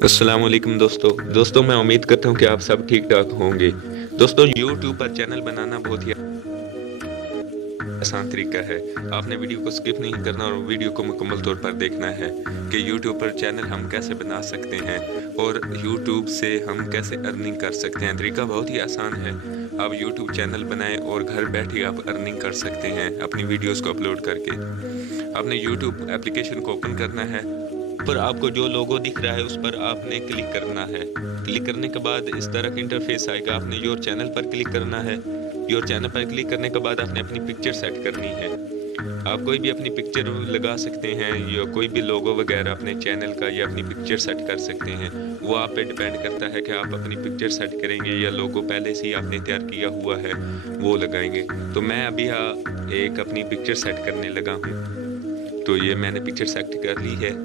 अस्सलाम वालेकुम दोस्तों मैं उम्मीद करता हूँ कि आप सब ठीक ठाक होंगे। दोस्तों यूट्यूब पर चैनल बनाना बहुत ही आसान तरीका है। आपने वीडियो को स्किप नहीं करना और वीडियो को मुकम्मल तौर पर देखना है कि यूट्यूब पर चैनल हम कैसे बना सकते हैं और यूट्यूब से हम कैसे अर्निंग कर सकते हैं। तरीका बहुत ही आसान है। आप यूट्यूब चैनल बनाएं और घर बैठे आप अर्निंग कर सकते हैं अपनी वीडियोस को अपलोड करके। आपने यूट्यूब एप्लीकेशन को ओपन करना है, पर आपको जो लोगो दिख रहा है उस पर आपने क्लिक करना है। क्लिक करने के बाद इस तरह का इंटरफेस आएगा। आपने योर चैनल पर क्लिक करना है। योर चैनल पर क्लिक करने के बाद आपने अपनी पिक्चर सेट करनी है। आप कोई भी अपनी पिक्चर लगा सकते हैं या कोई भी लोगो वगैरह अपने चैनल का या अपनी पिक्चर सेट कर सकते हैं। वो आप पे डिपेंड करता है कि आप अपनी पिक्चर सेट करेंगे या लोगो पहले से ही आपने तैयार किया हुआ है वो लगाएंगे। तो मैं अभी एक अपनी पिक्चर सेट करने लगा हूँ। तो ये मैंने पिक्चर सेट कर ली है।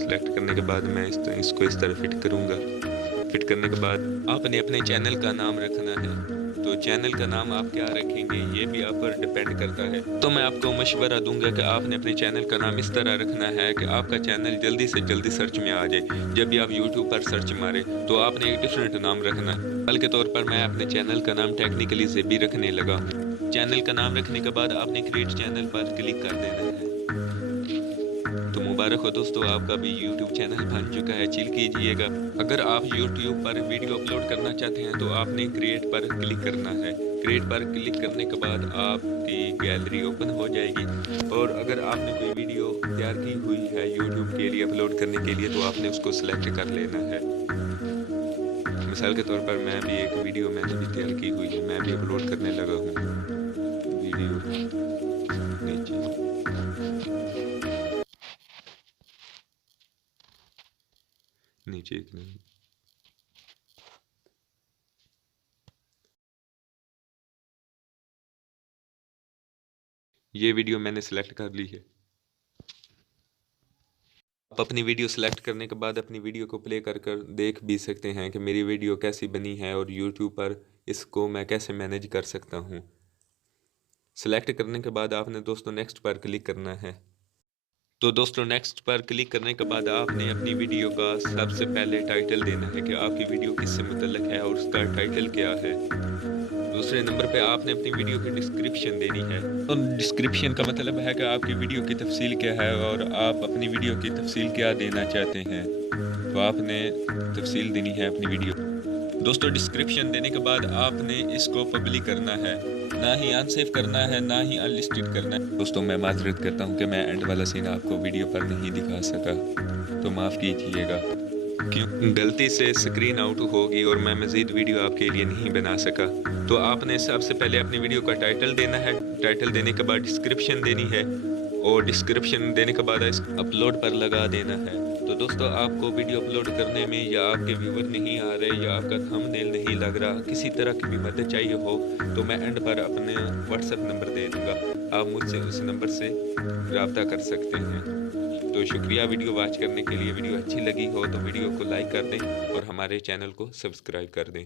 सेलेक्ट करने के बाद मैं इसको इस तरह फिट करूँगा। फिट करने के बाद आपने अपने चैनल का नाम रखना है। तो चैनल का नाम आप क्या रखेंगे ये भी आप पर डिपेंड करता है। तो मैं आपको मशवरा दूंगा कि आपने अपने चैनल का नाम इस तरह रखना है कि आपका चैनल जल्दी से जल्दी सर्च में आ जाए। जब भी आप यूट्यूब पर सर्च मारे तो आपने एक डिफरेंट नाम रखना है। मिसाल के तौर पर मैं अपने चैनल का नाम टेक्निकली ज़ेबी रखने लगा हूँ। चैनल का नाम रखने के बाद आपने क्रिएट चैनल पर क्लिक कर देना है। तो मुबारक हो दोस्तों, आपका भी YouTube चैनल बन चुका है। चिल कीजिएगा। अगर आप YouTube पर वीडियो अपलोड करना चाहते हैं तो आपने क्रिएट पर क्लिक करना है। क्रिएट पर क्लिक करने के बाद आपकी गैलरी ओपन हो जाएगी और अगर आपने कोई वीडियो तैयार की हुई है YouTube के लिए अपलोड करने के लिए तो आपने उसको सिलेक्ट कर लेना है। मिसाल के तौर पर मैं भी एक वीडियो मैंने भी तैयार की हुई है, मैं भी अपलोड करने लगा हूँ वीडियो। नीचे एक नहीं, ये वीडियो मैंने सिलेक्ट कर ली है। आप अपनी वीडियो सेलेक्ट करने के बाद अपनी वीडियो को प्ले कर कर देख भी सकते हैं कि मेरी वीडियो कैसी बनी है और यूट्यूब पर इसको मैं कैसे मैनेज कर सकता हूँ। सेलेक्ट करने के बाद आपने दोस्तों नेक्स्ट पर क्लिक करना है। तो दोस्तों नेक्स्ट पर क्लिक करने के बाद आपने अपनी वीडियो का सबसे पहले टाइटल देना है कि आपकी वीडियो किससे मुतल्लिक है और उसका टाइटल क्या है। दूसरे नंबर पे आपने अपनी वीडियो की डिस्क्रिप्शन देनी है। तो डिस्क्रिप्शन का मतलब है कि आपकी वीडियो की तफसील क्या है और आप अपनी वीडियो की तफसील क्या देना चाहते हैं। तो आपने तफसील देनी है अपनी वीडियो। दोस्तों डिस्क्रिप्शन देने के बाद आपने इसको पब्लिक करना है, ना ही अनसेव करना है ना ही अनलिस्टेड करना है। दोस्तों मैं माजरत करता हूँ कि मैं एंड वाला सीन आपको वीडियो पर नहीं दिखा सका, तो माफ़ कीजिएगा। क्यों गलती से स्क्रीन आउट होगी और मैं मज़ीद वीडियो आपके लिए नहीं बना सका। तो आपने सबसे पहले अपनी वीडियो का टाइटल देना है। टाइटल देने के बाद डिस्क्रिप्शन देनी है और डिस्क्रिप्शन देने के बाद इस अपलोड पर लगा देना है। तो दोस्तों आपको वीडियो अपलोड करने में या आपके व्यूवर नहीं आ रहे या आपका थंबनेल नहीं लग रहा, किसी तरह की भी मदद चाहिए हो तो मैं एंड पर अपने व्हाट्सएप नंबर दे दूँगा। आप मुझसे उस नंबर से रब्ता कर सकते हैं। तो शुक्रिया वीडियो वॉच करने के लिए। वीडियो अच्छी लगी हो तो वीडियो को लाइक कर दें और हमारे चैनल को सब्सक्राइब कर दें।